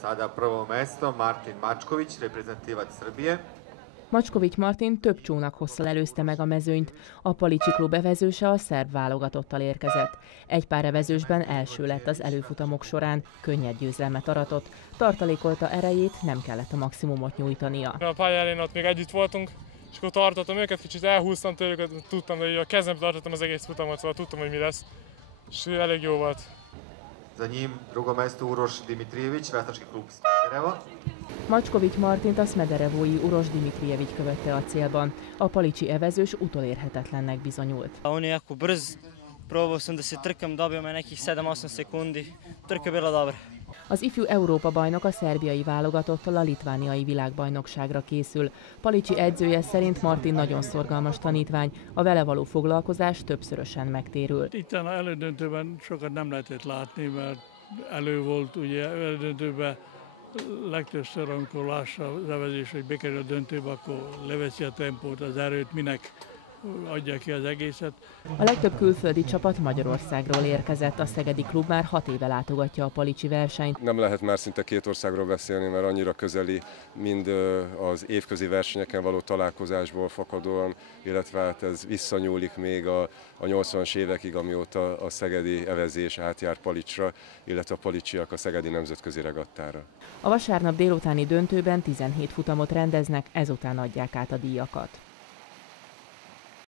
Sada prvo mesto Martin Mačković, reprezentativac Srbije. Mačković Martin több csónakhosszal előzte meg a mezőnyt. A Palicsi klub evezőse a szerb válogatottal érkezett. Egy pár evezősben első lett az előfutamok során, könnyed győzelmet aratott. Tartalékolta erejét, nem kellett a maximumot nyújtania. A pálya elején ott még együtt voltunk, és akkor tartottam őket, kicsit elhúztam tőlük, tudtam, hogy a kezembe tartottam az egész futamot, szóval tudtam, hogy mi lesz, és elég jó volt. Za njim drugo mesto Uroš Dimitrijević, veštački klub Smederevo. Mačković Martint a smederevói Uroš Dimitrijević követte a célban. A palicsi evezős utolérhetetlennek bizonyult. On je jako brz, probao sam da se trkam, dobio me nekih 7-8 sekundi, trka je bila dobra. Az ifjú Európa-bajnok a szerbiai válogatottal a litvániai világbajnokságra készül. Palicsi edzője szerint Martin nagyon szorgalmas tanítvány, a vele való foglalkozás többszörösen megtérül. Itt a elődöntőben sokat nem lehetett látni, mert elő volt, ugye elődöntőben legtöbbször, amikor lássa az evezés, hogy bekerül a döntőbe, akkor leveszi a tempót, az erőt, minek adja ki az egészet. A legtöbb külföldi csapat Magyarországról érkezett, a szegedi klub már 6 éve látogatja a palicsi versenyt. Nem lehet már szinte két országról beszélni, mert annyira közeli, mind az évközi versenyeken való találkozásból fakadóan, illetve hát ez visszanyúlik még a 80-as évekig, amióta a szegedi evezés átjár Palicsra, illetve a palicsiak a szegedi nemzetközi regattára. A vasárnap délutáni döntőben 17 futamot rendeznek, ezután adják át a díjakat.